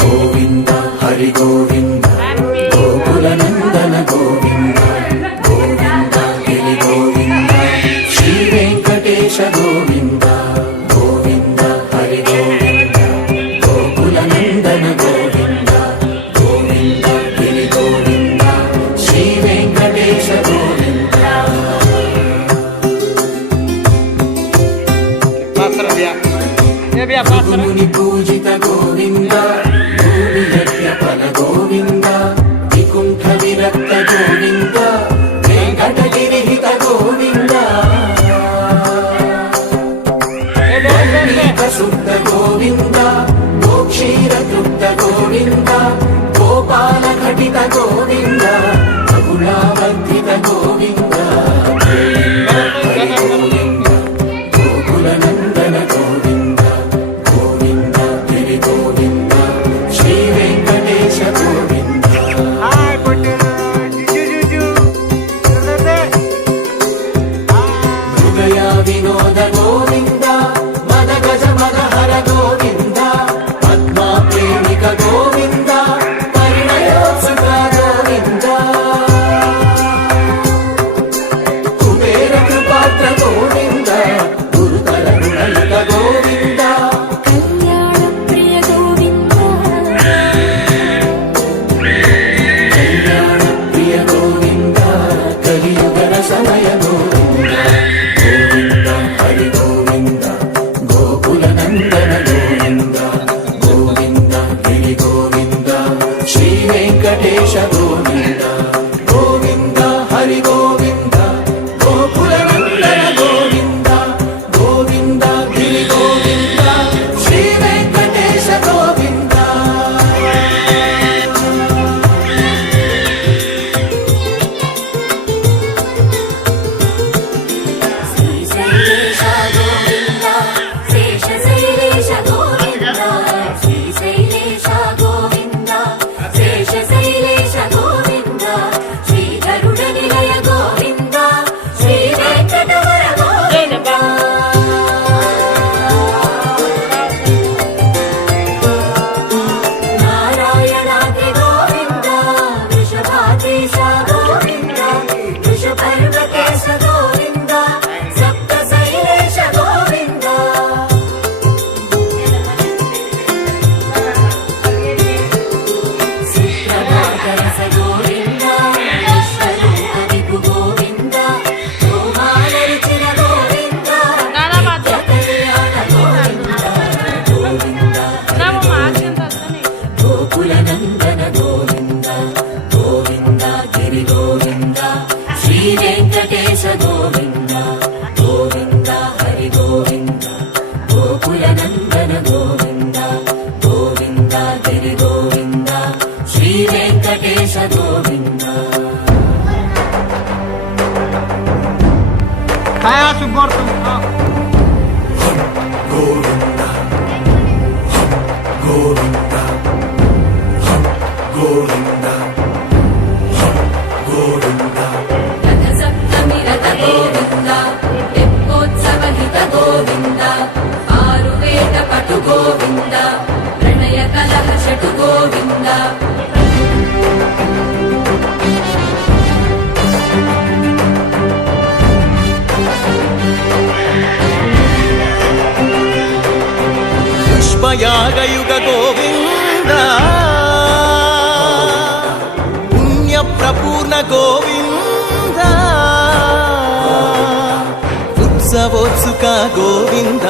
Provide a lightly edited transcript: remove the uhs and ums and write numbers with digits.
गोविंद हरि गोविंद गोकुल नंदन गोविंद गोविंद गिरि गोविंद श्री वेंकटेश गोविंद गोविंद हरि गोविंद गोकुल नंदन गोविंद गोविंद गिरि गोविंद श्री वेंकटेश गोविंद मुनि पूजित गोविंद फल गोविंद विकुंठ विरक्त गोविंद वेंकटगिरिहित गोविंद शुद्ध गोविंद गोक्षीर तृप्त गोविंद गोपाल घटित गोविंद गुणावर्धित गोविंद गोकुल नंदन गोविंद गोविंद गिरि गोविंद श्री वेंकटेश गोविंद हृदया विनोद गोविंद मद गज मद हर गोविंद पद्मा प्रेमिक गोविंद परिणयोत्सुक गोविंद कुबेर कृपात्र गोविंद गुरुतर गुणयुत गोविंद कल्याण प्रिय गोविंद कल्याण प्रिय गोविंद कलियुगर समय गोविंद गोविंद हरि गोविंद गोकुल नंदन गोविंद गोविंद गिरि गोविंद श्री वेंकटेश गोविंद गोविंद हरि गोविंद गोकुल नंदन गोविंद गोविंद गिरि गोविंद श्री वेंकटेश गोविंद श्रीशैलेश गोविंद शेषशैलेश गोविंद श्रीशैलेश गोविंद शेषशैलेश गोविंद श्रीगरुड निलय गोविंद श्री वेंकटवर गोविंद नारायणाद्रि गोविंद वृषभाद्रीश गोविंद वृषपर्वकेश गोविंद सप्तशैलेश गोविंद सिद्धनाथरस गोविंद विश्वरूप विभु गोविंद गोमालरुचिर गोविंद नित्यकल्याण गोविंद गोविंद गोकुल नंदन गोविंद गोविंद गिरि गोविंद श्री वेंकटेश गोविंद गोविंद हरि गोविंद गोकुल नंदन गोविंद गोविंद गिरि गोविंद श्री वेंकटेश गोविंद गोविंद गोविंद गोविंद गोविंद रथसप्तमि रथ गोविंद तेप्पोत्सवहित गोविंद आरुवेद पटु गोविंद प्रणय कलह षटु गोविंद पुष्पयागयुग गोविंद पुण्य प्रपूर्ण गोविंद उत्सवोत्सुक गोविंद